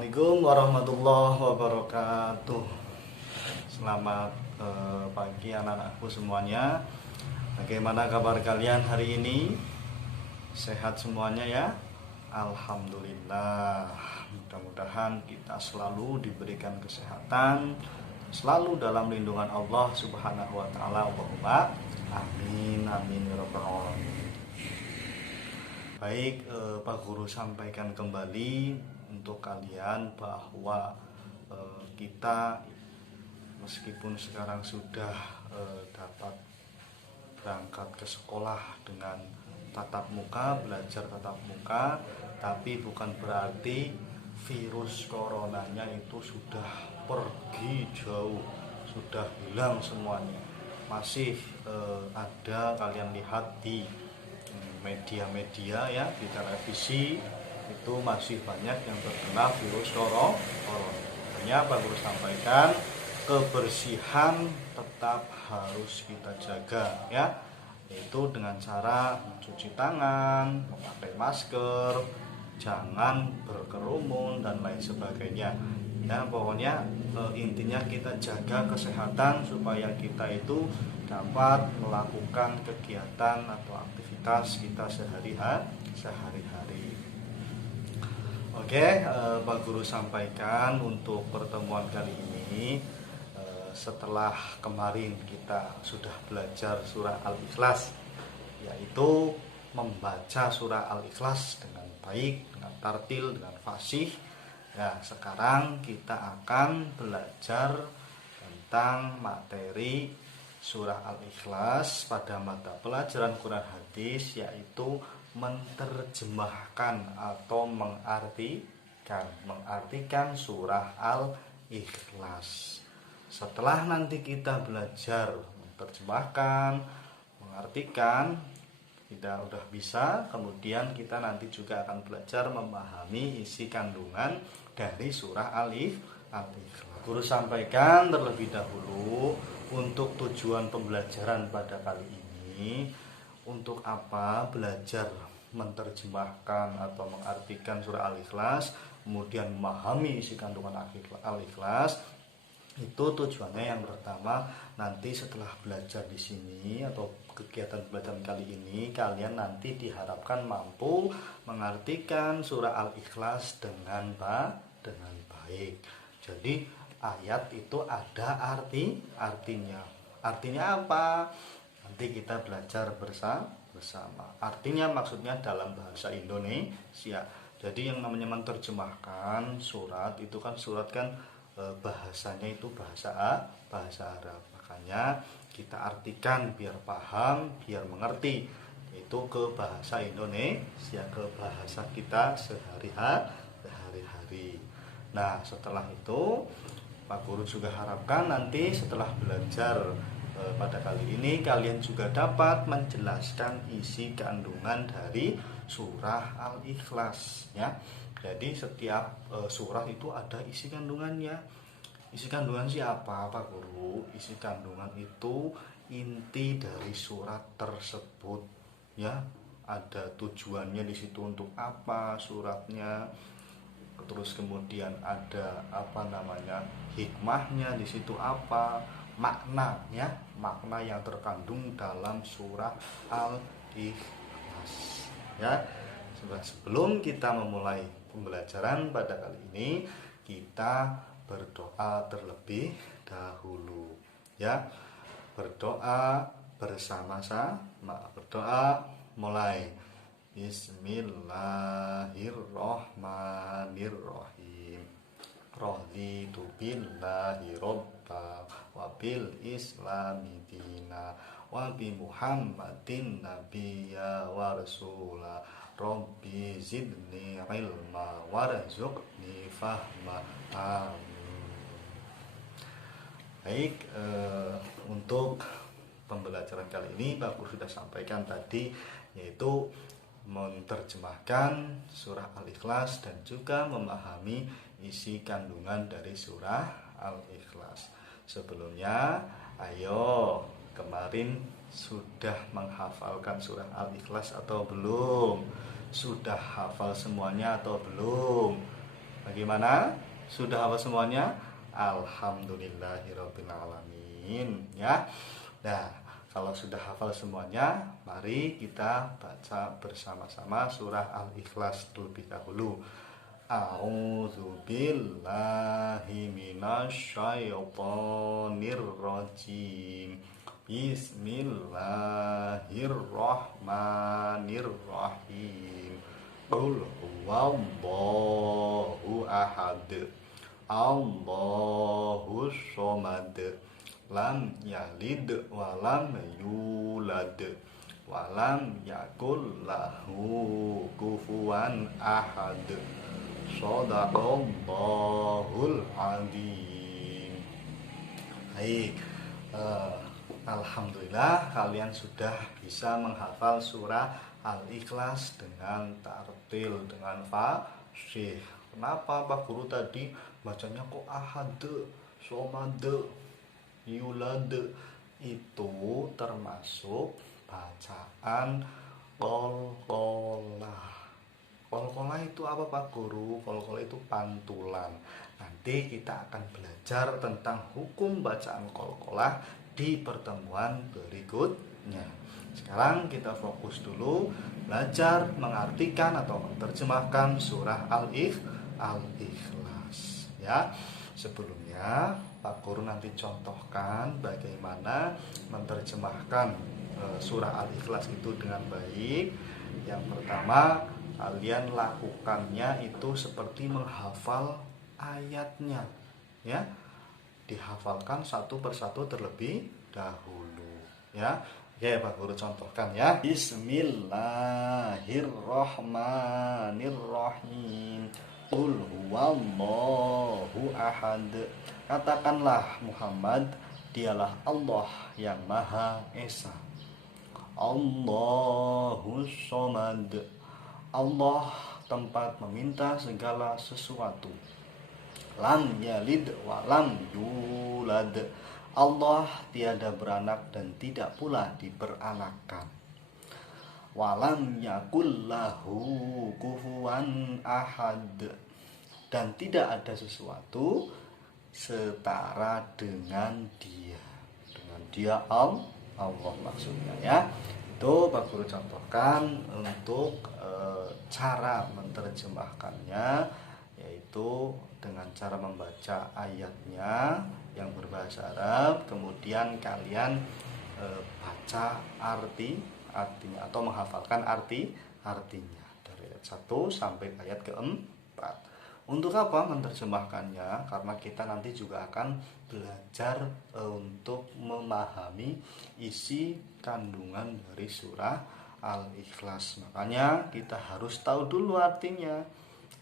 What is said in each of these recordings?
Assalamualaikum warahmatullahi wabarakatuh. Selamat pagi anak-anakku semuanya. Bagaimana kabar kalian hari ini? Sehat semuanya ya? Alhamdulillah. Mudah-mudahan kita selalu diberikan kesehatan, selalu dalam lindungan Allah Subhanahu wa taala. Allahumma amin amin ya rabbal alamin. Baik, Pak Guru sampaikan kembali untuk kalian bahwa kita meskipun sekarang sudah dapat berangkat ke sekolah dengan tatap muka, belajar tatap muka, tapi bukan berarti virus coronanya itu sudah pergi jauh, sudah hilang semuanya. Masih ada, kalian lihat di media-media ya, di televisi itu masih banyak yang terkena virus corona. Makanya Pak Guru sampaikan, kebersihan tetap harus kita jaga ya, yaitu dengan cara mencuci tangan, memakai masker, jangan berkerumun dan lain sebagainya ya. Pokoknya intinya kita jaga kesehatan supaya kita itu dapat melakukan kegiatan atau aktivitas kita sehari-hari. Oke, Pak Guru sampaikan untuk pertemuan kali ini, setelah kemarin kita sudah belajar surah Al-Ikhlas, yaitu membaca surah Al-Ikhlas dengan baik, dengan tartil, dengan fasih. Ya, sekarang kita akan belajar tentang materi surah Al-Ikhlas pada mata pelajaran Quran Hadis, yaitu menerjemahkan atau mengartikan surah Al-Ikhlas. Setelah nanti kita belajar menerjemahkan, mengartikan, kita udah bisa, kemudian kita nanti juga akan belajar memahami isi kandungan dari surah Al-Ikhlas. Guru sampaikan terlebih dahulu untuk tujuan pembelajaran pada kali ini, untuk apa belajar menerjemahkan atau mengartikan surah Al-Ikhlas, kemudian memahami isi kandungan Al-Ikhlas. Itu tujuannya yang pertama, nanti setelah belajar di sini atau kegiatan pembelajaran kali ini, kalian nanti diharapkan mampu mengartikan surah Al-Ikhlas dengan baik. Jadi ayat itu ada artinya. Artinya apa? Nanti kita belajar bersama. Artinya maksudnya dalam bahasa Indonesia. Jadi yang namanya menerjemahkan surat itu kan, surat kan bahasanya itu bahasa Arab. Makanya kita artikan biar paham, biar mengerti, itu ke bahasa Indonesia, ke bahasa kita sehari-hari. Nah, setelah itu Pak Guru juga harapkan nanti setelah belajar pada kali ini, kalian juga dapat menjelaskan isi kandungan dari surah Al-Ikhlas ya. Jadi setiap surah itu ada isi kandungannya. Isi kandungan siapa Pak Guru? Isi kandungan itu inti dari surat tersebut ya. Ada tujuannya di situ, untuk apa suratnya. Terus kemudian ada hikmahnya di situ, apa maknanya, makna yang terkandung dalam surah Al-Ikhlas ya. Sebelum kita memulai pembelajaran pada kali ini, kita berdoa terlebih dahulu ya. Berdoa bersama-sama. Berdoa mulai. Bismillahirrahmanirrahim. Raditu billahi robba wa bil islami dina wa bi muhammadin nabiyya wa rasula. Rabbi zidni ilma warzuqni fahma. Amin. Baik, untuk pembelajaran kali ini Pak Guru sudah sampaikan tadi, yaitu menerjemahkan surah Al-Ikhlas dan juga memahami isi kandungan dari surah Al-Ikhlas. Sebelumnya, ayo, kemarin sudah menghafalkan surah Al-Ikhlas atau belum? Sudah hafal semuanya atau belum? Bagaimana? Sudah hafal semuanya? Alhamdulillahirabbil alamin ya. Nah, kalau sudah hafal semuanya, mari kita baca bersama-sama surah Al-Ikhlas terlebih dahulu. A'udzubillahi minasyaitonirrajim. Bismillahirrahmanirrahim. Qul huwallahu ahad. Allahus somad. Lam yalid walam yulad walam yakul lahu kufuwan ahad. Shadaqallahul azim. Baik, alhamdulillah kalian sudah bisa menghafal surah Al-Ikhlas dengan tartil, dengan fasih. Kenapa Pak Guru tadi bacanya kok ahad, somad, yulad? Itu termasuk bacaan qalqalah. Qalqalah itu apa Pak Guru? Qalqalah itu pantulan. Nanti kita akan belajar tentang hukum bacaan qalqalah di pertemuan berikutnya. Sekarang kita fokus dulu belajar mengartikan atau menerjemahkan surah Al-Ikhlas ya. Sebelumnya Pak Guru nanti contohkan bagaimana menerjemahkan surah Al-Ikhlas itu dengan baik. Yang pertama, kalian lakukannya itu seperti menghafal ayatnya ya. Dihafalkan satu persatu terlebih dahulu ya. Oke, Pak Guru contohkan ya. Bismillahirrahmanirrahim. Qul huwallahu ahad. Katakanlah Muhammad, dialah Allah yang Maha Esa. Allahus somad. Allah tempat meminta segala sesuatu. Lam yalid wa lam yulad. Allah tiada beranak dan tidak pula diperanakan. Walam yakul lahu kufuwan ahad. Dan tidak ada sesuatu setara dengan dia. Dengan dia Allah maksudnya ya. Itu Pak Guru contohkan untuk cara menerjemahkannya, yaitu dengan cara membaca ayatnya yang berbahasa Arab, kemudian kalian baca artinya atau menghafalkan artinya dari ayat 1 sampai ayat keempat. Untuk apa menerjemahkannya? Karena kita nanti juga akan belajar untuk memahami isi kandungan dari surah Al-Ikhlas. Makanya kita harus tahu dulu artinya.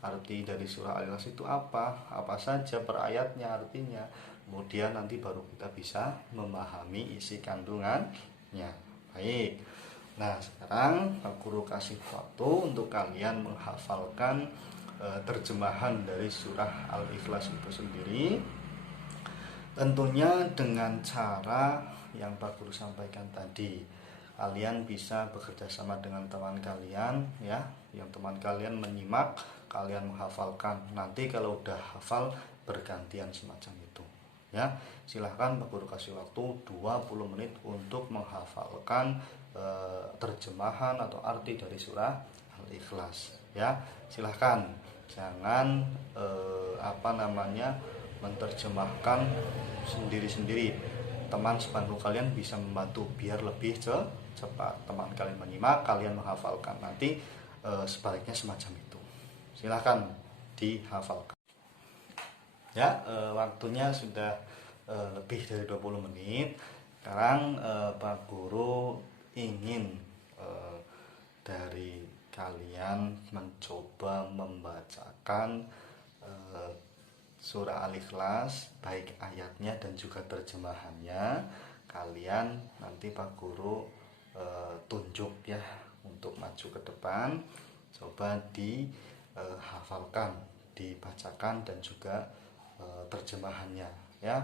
Arti dari surah Al-Ikhlas itu apa saja per ayatnya artinya. Kemudian nanti baru kita bisa memahami isi kandungannya. Baik. Nah, sekarang Pak Guru kasih waktu untuk kalian menghafalkan terjemahan dari surah Al-Ikhlas itu sendiri. Tentunya dengan cara yang Pak Guru sampaikan tadi. Kalian bisa bekerja sama dengan teman kalian ya, yang teman kalian menyimak, kalian menghafalkan. Nanti kalau udah hafal bergantian semacam itu ya. Silahkan Pak Guru kasih waktu 20 menit untuk menghafalkan terjemahan atau arti dari surah Al-Ikhlas ya. Silahkan, jangan menerjemahkan sendiri-sendiri. Teman sebantu kalian bisa membantu biar lebih cepat. Teman kalian menyimak, kalian menghafalkan. Nanti sebaliknya semacam itu. Silahkan dihafalkan ya. Waktunya sudah lebih dari 20 menit. Sekarang Pak Guru ingin dari kalian mencoba membacakan surah Al-Ikhlas, baik ayatnya dan juga terjemahannya. Kalian nanti Pak Guru tunjuk ya untuk maju ke depan. Coba dihafalkan, dibacakan dan juga terjemahannya ya.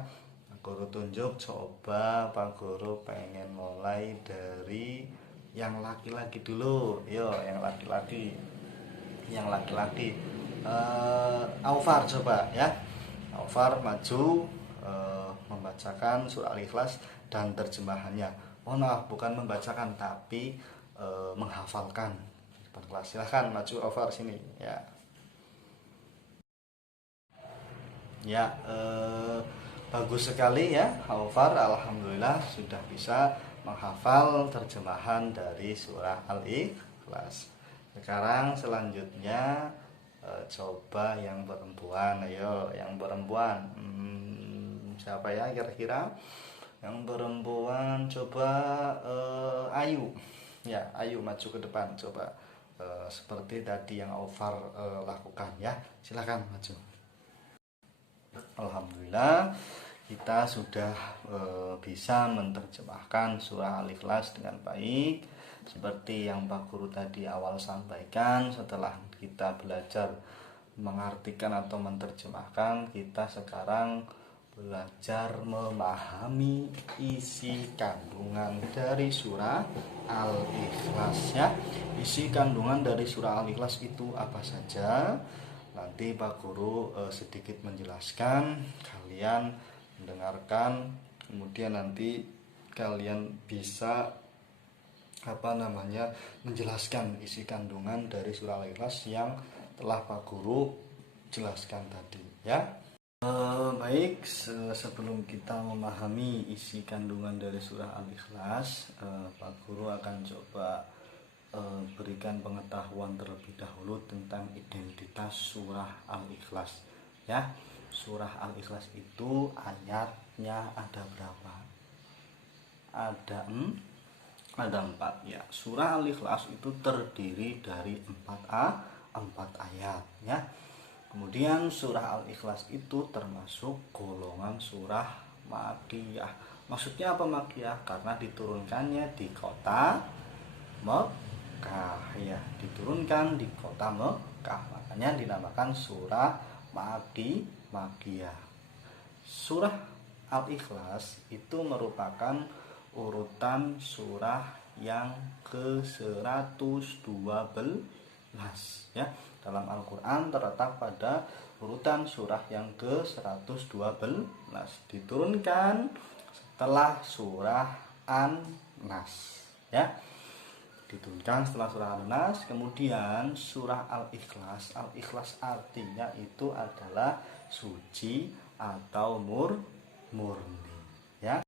Pak Guru tunjuk, coba Pak Guru pengen mulai dari yang laki-laki dulu. Yo, yang laki-laki. Aufar coba ya. Aufar maju membacakan surah Al-Ikhlas dan terjemahannya. Oh maaf, bukan membacakan tapi menghafalkan. Silahkan maju Aufar sini ya. Ya, bagus sekali ya Aufar, alhamdulillah sudah bisa menghafal terjemahan dari surah Al-Ikhlas. Sekarang selanjutnya coba yang perempuan, ayo yang perempuan. Siapa ya kira-kira? Yang perempuan coba Ayu. Ya, Ayu maju ke depan coba. Seperti tadi yang Aufar lakukan ya. Silakan maju. Alhamdulillah kita sudah bisa menerjemahkan surah Al-Ikhlas dengan baik. Seperti yang Pak Guru tadi awal sampaikan, setelah kita belajar mengartikan atau menerjemahkan, kita sekarang belajar memahami isi kandungan dari surah Al-Ikhlas ya. Isi kandungan dari surah Al-Ikhlas itu apa saja? Nanti Pak Guru sedikit menjelaskan, kalian mendengarkan, kemudian nanti kalian bisa menjelaskan isi kandungan dari surah Al-Ikhlas yang telah Pak Guru jelaskan tadi ya. Baik, sebelum kita memahami isi kandungan dari surah Al-Ikhlas, Pak Guru akan coba berikan pengetahuan terlebih dahulu tentang identitas surah Al-Ikhlas ya. Surah Al-Ikhlas itu ayatnya ada berapa? Ada 4 ya. Surah Al-Ikhlas itu terdiri dari 4 ayat ya. Kemudian surah Al-Ikhlas itu termasuk golongan surah Makkiyah. Maksudnya apa Makkiyah? Karena diturunkannya di kota Mekah ya, diturunkan di kota Mekah, makanya dinamakan surah Makkiyah. Surah Al-Ikhlas itu merupakan urutan surah yang ke-112 ya. Dalam Al-Quran terletak pada urutan surah yang ke-112, diturunkan setelah surah An-Nas ya. Diturunkan setelah surah An-Nas. Kemudian surah Al-Ikhlas. Al-Ikhlas artinya itu adalah suci atau murni ya.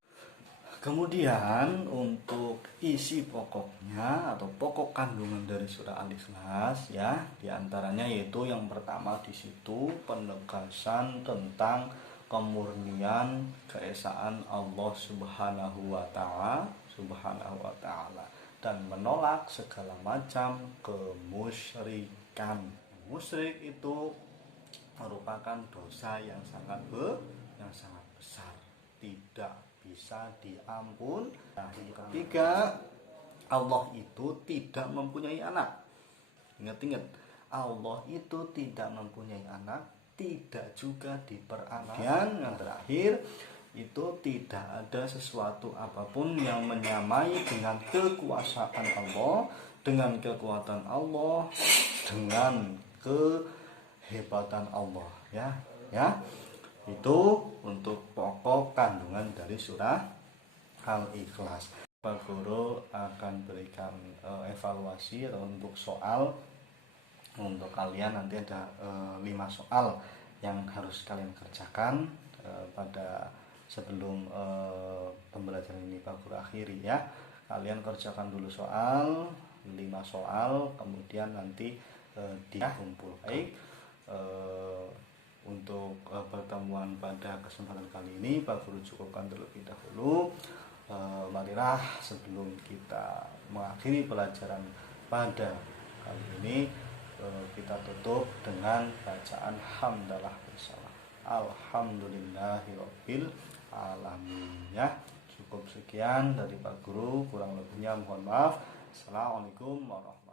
Kemudian untuk isi pokoknya atau pokok kandungan dari surah Al-Ikhlas ya, diantaranya yaitu yang pertama di situ penegasan tentang kemurnian keesaan Allah Subhanahu wa taala dan menolak segala macam kemusyrikan. Musyrik itu merupakan dosa yang sangat besar, tidak bisa diampun. Ketiga, Allah itu tidak mempunyai anak. Ingat-ingat, Allah itu tidak mempunyai anak, tidak juga diperanakan. Dan yang terakhir, itu tidak ada sesuatu apapun yang menyamai dengan kekuasaan Allah, dengan kekuatan Allah, dengan kehebatan Allah ya. Itu untuk pokok kandungan dari surah Al-Ikhlas. Pak Guru akan berikan evaluasi atau untuk soal untuk kalian. Nanti ada 5 soal yang harus kalian kerjakan pada sebelum pembelajaran ini Pak Guru akhiri ya. Kalian kerjakan dulu 5 soal, kemudian nanti dikumpul. Baik, untuk pertemuan pada kesempatan kali ini Pak Guru cukupkan terlebih dahulu. Marilah sebelum kita mengakhiri pelajaran pada kali ini, kita tutup dengan bacaan hamdalah bersama. Alhamdulillahirabbil alamin ya. Cukup sekian dari Pak Guru, kurang lebihnya mohon maaf. Assalamualaikum warahmatullahi wabarakatuh.